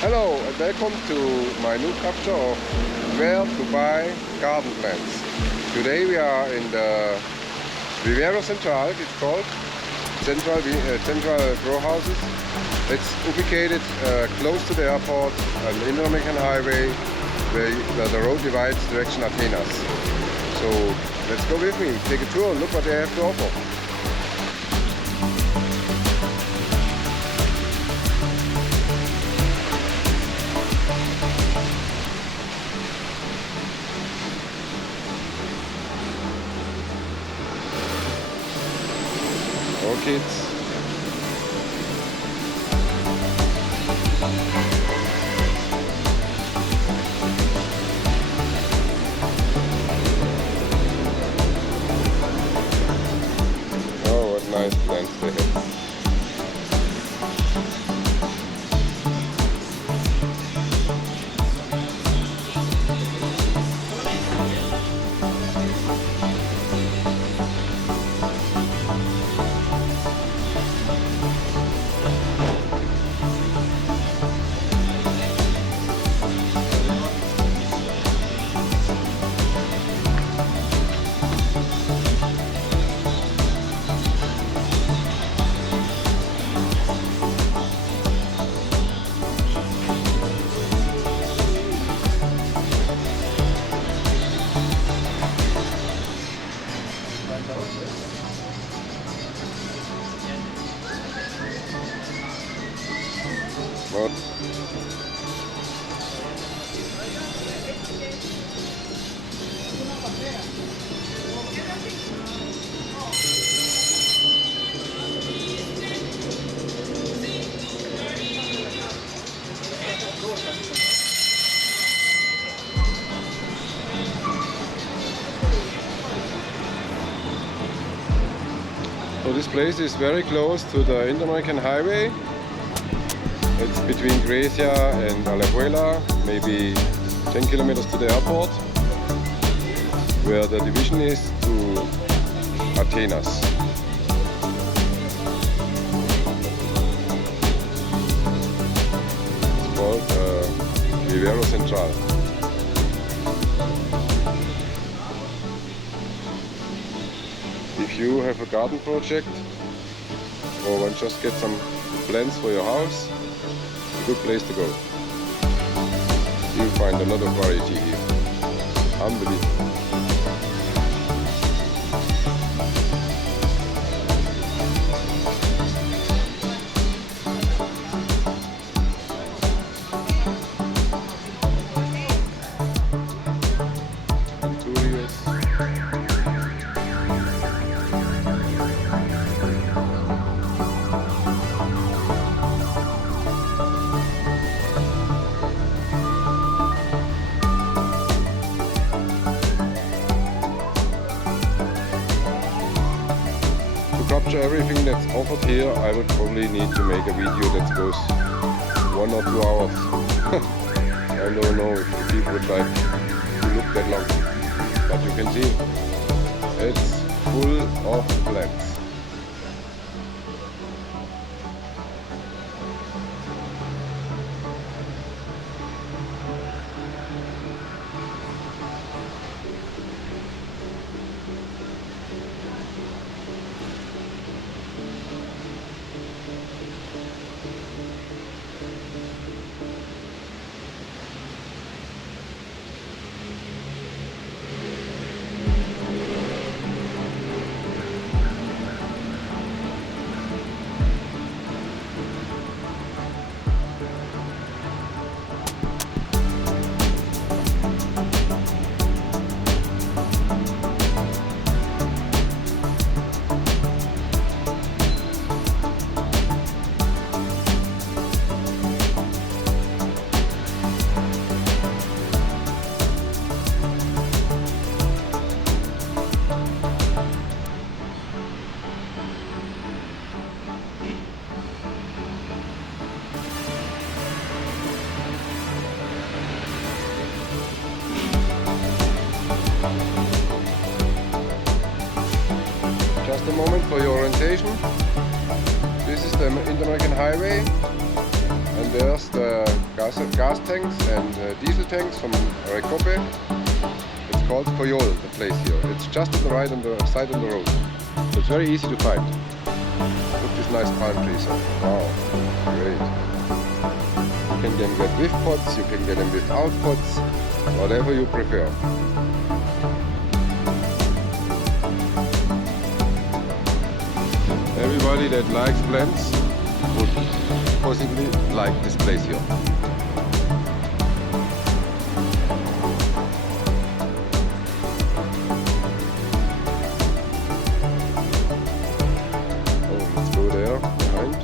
Hello and welcome to my new capture of where to buy garden plants. Today we are in the Vivero Central, it's called Central Grow Houses. It's ubicated close to the airport on the Inter-American Highway where the road divides direction Atenas. So let's go with me, take a tour and look what they have to offer. Orchids. Oh, what nice plants they have. What? So this place is very close to the Inter-American Highway. It's between Grecia and Alajuela, maybe 10 kilometers to the airport, where the division is to Atenas. It's called Vivero Central. If you have a garden project or want just get some plants for your house, good place to go. You'll find a lot of variety here. Unbelievable. Capture everything that's offered here, I would probably need to make a video that goes 1 or 2 hours. I don't know if people would like to look that long, but you can see it's full of plants. Just a moment for your orientation. This is the Inter-American Highway, and and there's the gas tanks and diesel tanks from Recope. It's called Coyol, the place here. It's just on the right on the side on the road. So it's very easy to find. Look, these nice palm trees. Wow, great. You can get them with pots, you can get them without pots, whatever you prefer. Everybody that likes plants would possibly like this place here. Oh, let's go there behind.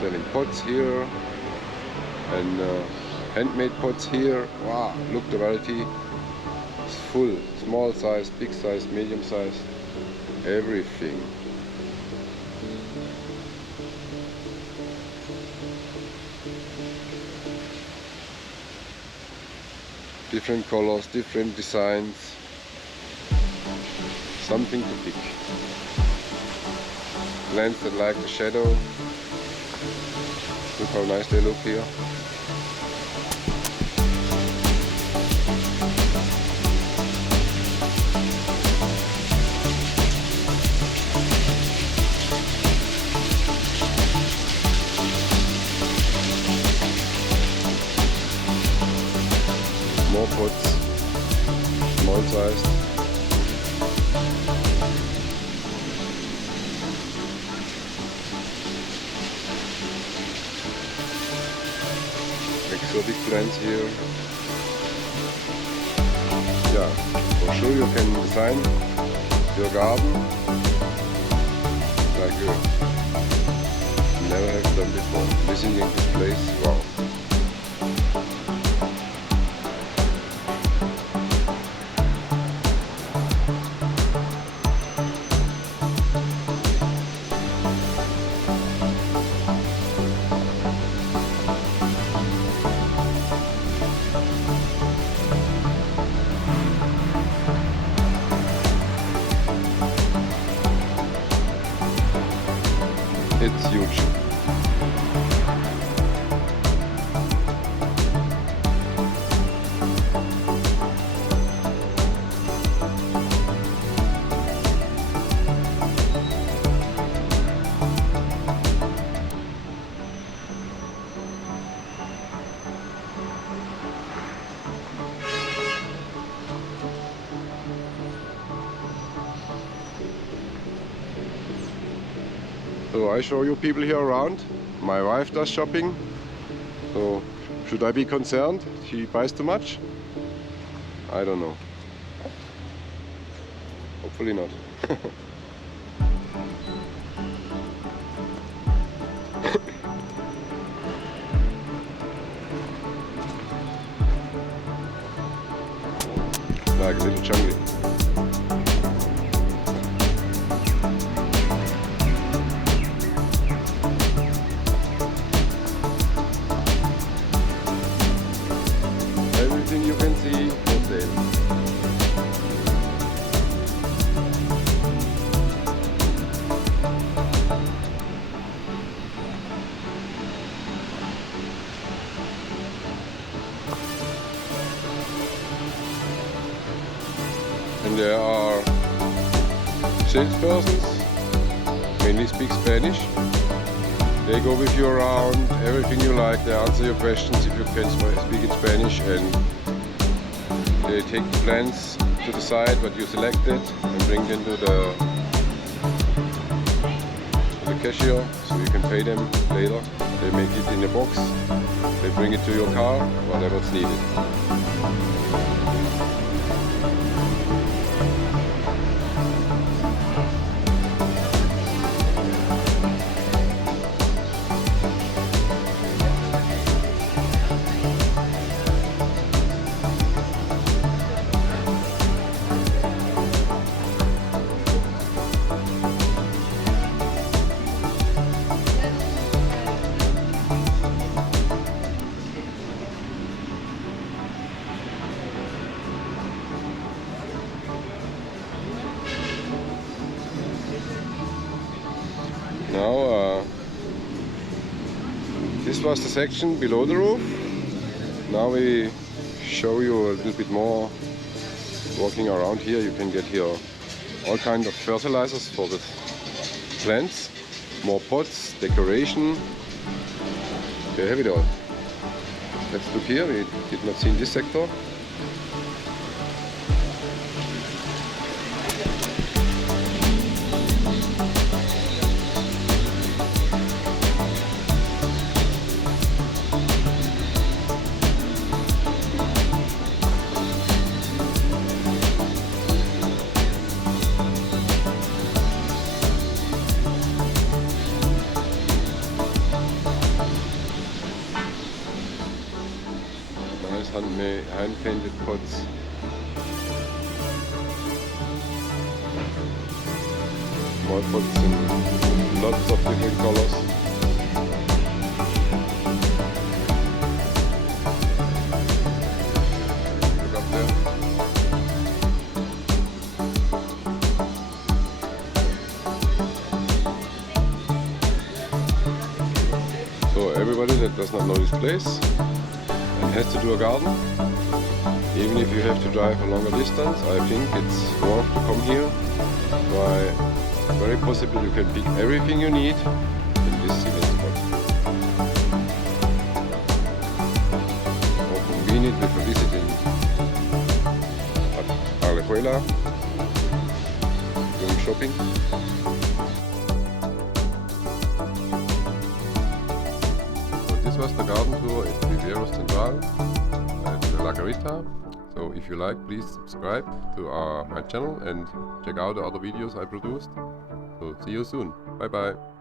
Selling pots here and handmade pots here. Wow, look, the variety. It's full, small size, big size, medium size, everything. Different colors, different designs, something to pick. Plants that like the shadow. Look how nice they look here. More pots, small sized. Exotic plants here. Yeah, for sure you can design your garden like you never have done before. Visiting this place, wow. It's huge. So I show you people here around. My wife does shopping. So should I be concerned? She buys too much? I don't know. Hopefully not. Like a little jungle. Everything you can see for sale. And there are salespersons, mainly speak Spanish. They go with you around, everything you like, they answer your questions if you can speak in Spanish, and they take the plants to the side what you selected and bring them to the cashier so you can pay them later. They make it in a box, they bring it to your car, whatever's needed. This was the section below the roof. Now we show you a little bit more. Walking around here, you can get here all kinds of fertilizers for the plants, more pots, decoration. You have it all. Let's look here. We did not see in this sector. Hand-painted pots. Small pots in lots of different colors. Look up there. So everybody that does not know this place and has to do a garden, even if you have to drive a longer distance, I think it's worth to come here. Why, very possible you can pick everything you need in this single spot. More convenient with a visit in Alajuela, doing shopping. So this was the garden tour at Vivero Central at La Garita. So if you like, please subscribe to my channel and check out the other videos I produced. So see you soon. Bye bye.